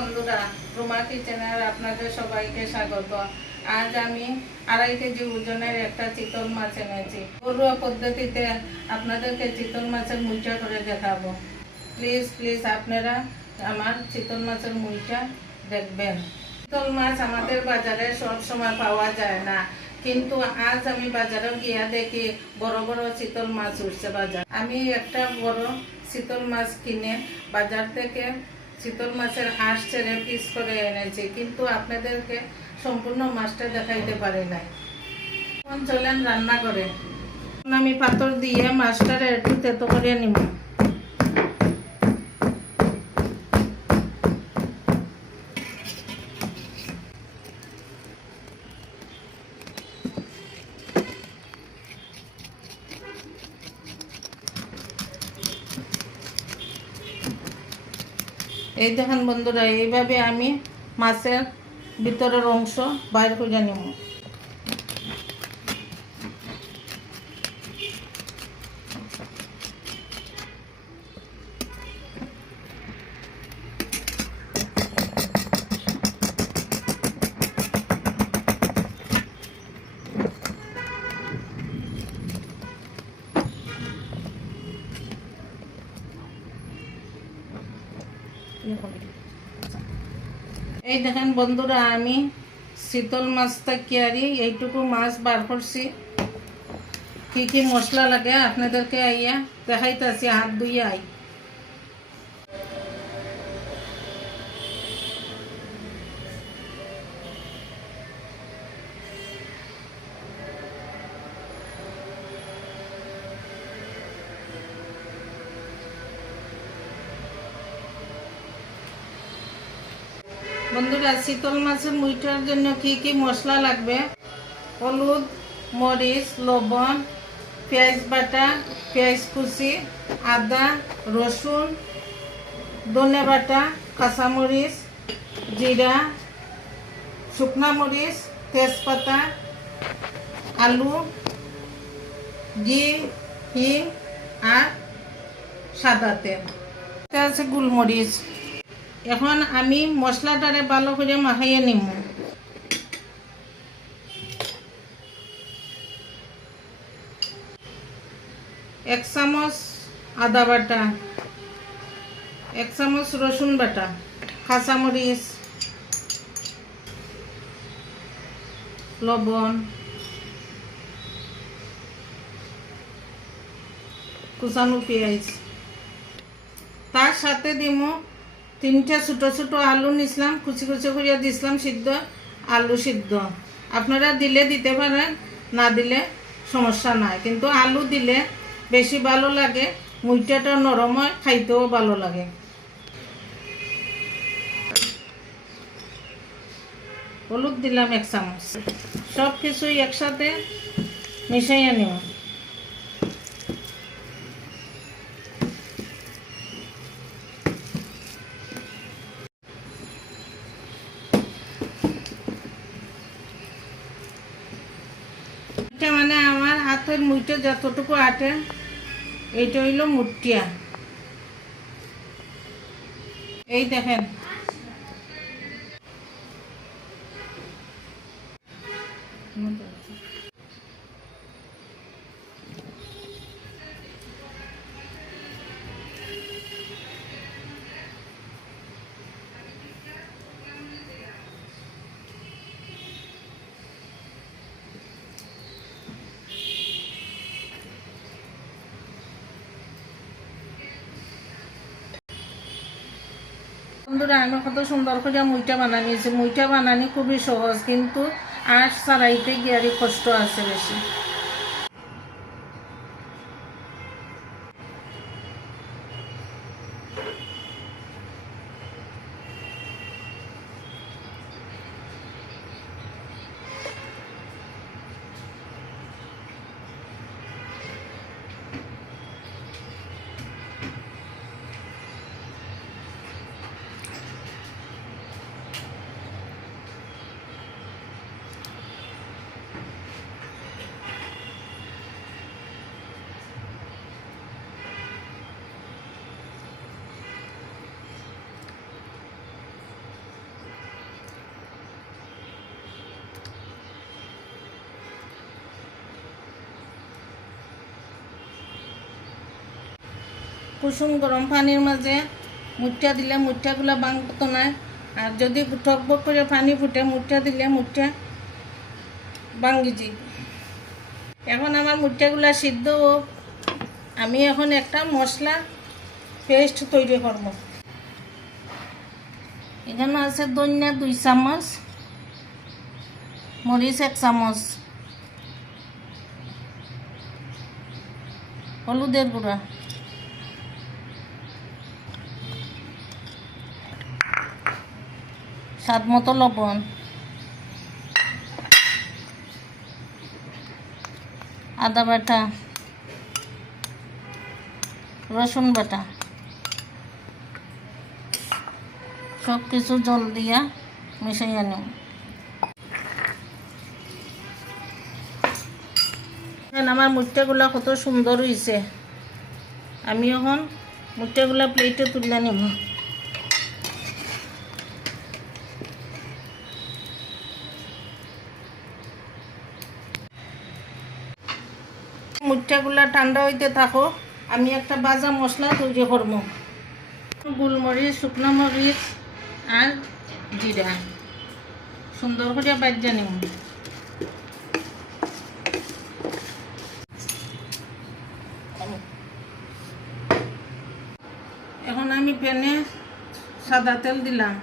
বন্ধুরা, রুমা কিচেনের আপনাদের সবাইকে স্বাগত। আজ আমি 2.5 কেজি ওজনের একটা চিতল মাছ এনেছি। ঘরোয়া পদ্ধতিতে আপনাদেরকে চিতল মাছের মুইটা করে দেখাবো। প্লিজ আপনারা আমার চিতল মাছের মুইটা দেখবেন। চিতল মাছ আমাদের বাজারে সব সময় পাওয়া যায় না, কিন্তু আজ আমি বাজারে গিয়া দেখি বড় বড় চিতল মাছ উঠছে বাজার। আমি একটা বড় চিতল মাছ কিনে বাজার থেকে চিতল মাছের আঁশ ছেড়ে পিস করে এনেছি, কিন্তু আপনাদেরকে সম্পূর্ণ মাছটা দেখাইতে পারি নাই। এখন চলেন রান্না করে। আমি পাথর দিয়ে মাছটারে একটু তেতো করে নিব। এই দেখেন বন্ধুরা, এইভাবে আমি মাছের ভিতরের অংশ বাইর করে নিব। এই দেখেন বন্ধুরা, আমি চিতল মাছটা কিয়ারি এইটুকু মাছ বার করছি। কি কি মশলা লাগে আপনাদেরকে আইয়া দেখাইতেছি, হাত ধুইয়া আই। বন্ধুরা, চিতল মাছের মুইটার জন্য কি কি মশলা লাগবে: হলুদ, মরিচ, লবণ, পেঁয়াজ বাটা, পেঁয়াজ কুচি, আদা, রসুন, ধনে বাটা, কাঁচামরিচ, জিরা, শুকনা মরিচ, তেজপাতা, আলু, ঘি, হিং আর সাদা তেল। এটা আছে গোলমরিচ। এখন আমি মশলাটারে ভালো করে মাখাইয়ে নিব। এক চামচ আদা বাটা, 1 চামচ রসুন বাটা, কাঁচামরিচ, লবণ, কুচানো পেঁয়াজ। তার সাথে দিব 3টা ছোটো ছোটো আলু নিছিলাম, কুচি কুচি করে দিছিলাম সিদ্ধ আলু সিদ্ধ। আপনারা দিলে দিতে পারেন, না দিলে সমস্যা নাই, কিন্তু আলু দিলে বেশি ভালো লাগে। মুইটাটা নরম হয়, খাইতেও ভালো লাগে। হলুদ দিলাম 1 চামচ। সব কিছুই একসাথে মিশাইয়া নিব। মানে আমার হাতের মুইটা যতটুকু আটে, এইটা হইল মুটিয়া। এই দেখেন, বন্ধুরা, আমি কত সুন্দর করে মুইটা বানানিয়েছি। মুইটা বানানি খুবই সহজ, কিন্তু আঁশ ছাড়াইতে গিয়ে আর কষ্ট আছে বেশি। কুসুম গরম পানির মাঝে মুঠা দিলে মুঠাগুলো ভাঙতো না, আর যদি টকবক করে পানি ফুটে মুঠা দিলে মুঠা ভাঙি যায়। এখন আমার মুঠাগুলো সিদ্ধ হোক, আমি এখন একটা মশলা পেস্ট তৈরি করব। এখানে আছে ধনিয়া 2 চামচ, মরিচ 1 চামচ, হলুদের গুঁড়া, স্বাদ মতো লবণ, আদা বাটা, রসুন বাটা, সব কিছু জল দিয়া মিশাইয়া নিব। আমার মুঠাগুলা কত সুন্দর হয়েছে। আমি এখন মুঠাগুলা প্লেটে তুলে নিব। মুঠাগুলা ঠান্ডা হইতে থাকো, আমি একটা ভাজা মশলা তৈরি করবো। গোলমরিচ, শুকনো মরিচ আর জিরা সুন্দর করে বাজা নিব। এখন আমি প্যানে সাদা তেল দিলাম।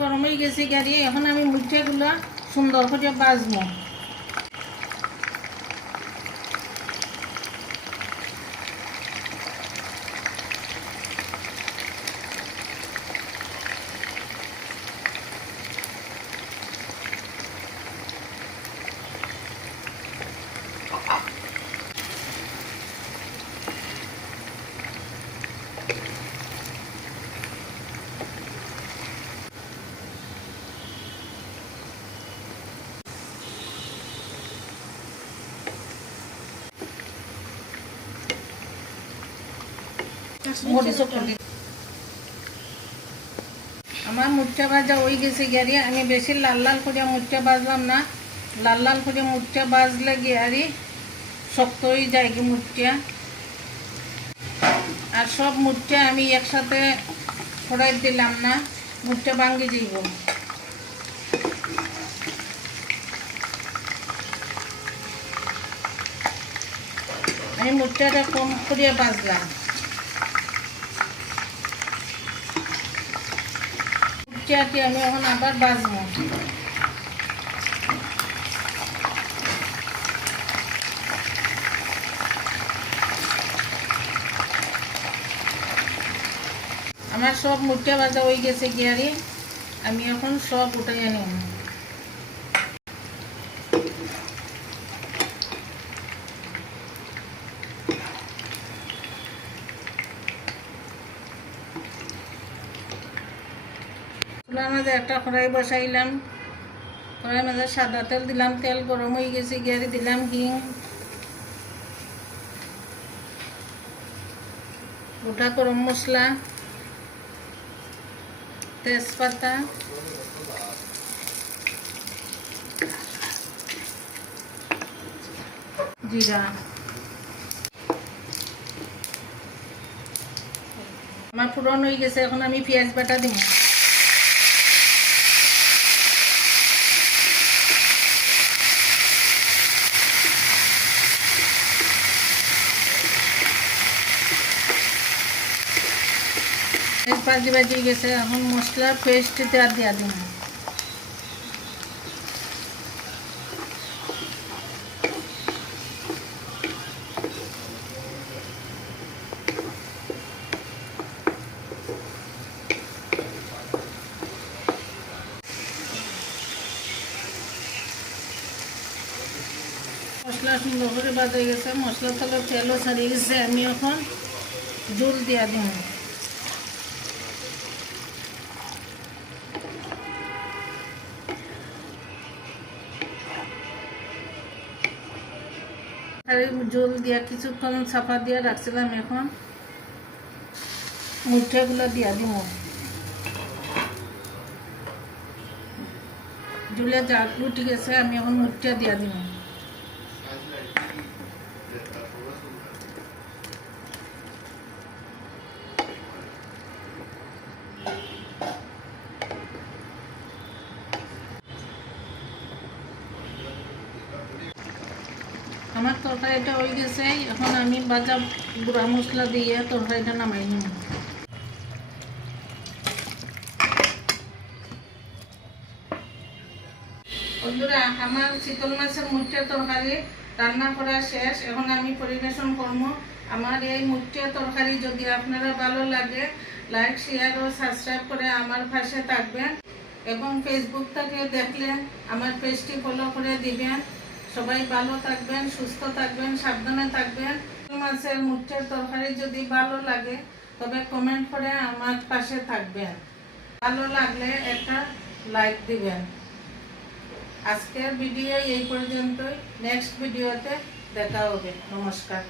গরম হয়ে গেছে গাড়ি, এখন আমি মুঠাগুলো সুন্দর করে ভাজবো। আমার মুঠা ভাজা হয়ে গেছে গিয়ারি, আমি বেশি লাল লাল করে মুঠা ভাজলাম না। লাল লাল করে মুঠা ভাজলে গিয়ারি শক্ত হয়ে যায় কি মুঠা। আর সব মুঠা আমি একসাথে ছড়াই দিলাম না, মুঠা ভাঙ্গি যাইব। আমি মুঠাটা কম করে ভাজলাম। মুঠাটি আমি এখন আবার ভাজবো। আমার সব মুঠা ভাজা হয়ে গেছে গিয়ারি, আমি এখন সব উঠাইয়া নিব। চুলার মাঝে একটা কড়াই বসাইলাম, কড়াইয়ের মাঝে সাদা তেল দিলাম। তেল গরম হয়ে গেছে গিয়ারি দিলাম হিং, গোটা গরম মশলা, তেজপাতা, জিরা। আমার পুরন হয়ে গেছে, এখন আমি পেঁয়াজ বাটা দিব। ভাজি ভাজি গেছে, এখন মশলা পেস্ট দিয়া দিন। মশলা সুন্দর করে ভাজা গেছে, মশলা তলে তেলও ছাড়িয়ে গেছে, আমি এখন জল দিয়া দিন। আর জল দিয়া কিছুক্ষণ চাপা দিয়া রাখছিলাম, এখন মুঠাগুলো দিয়া দিব। জুলে জাল উঠে গেছে, আমি এখন মুটটা দিয়া দিব। আমার তরকারিটা হয়ে গেছে, এখন আমি ভাজা গুঁড়া মশলা দিয়ে তরকারিটা নামাই নিব। বন্ধুরা, আমার চিতল মাছের মুটটা তরকারি রান্না করা শেষ। এখন আমি পরিবেশন করব। আমার এই মুটটা তরকারি যদি আপনারা ভালো লাগে, লাইক শেয়ার ও সাবস্ক্রাইব করে আমার পাশে থাকবেন এবং ফেসবুক থেকে দেখলে আমার পেজটি ফলো করে দিবেন। সবাই ভালো থাকবেন, সুস্থ থাকবেন, সাবধানে থাকবেন। মাছের মুটটার তরকারি যদি ভালো লাগে তবে কমেন্ট করে আমার পাশে থাকবেন। ভালো লাগলে একটা লাইক দিবেন। আজকের ভিডিও এই পর্যন্তই। নেক্সট ভিডিওতে দেখা হবে। নমস্কার।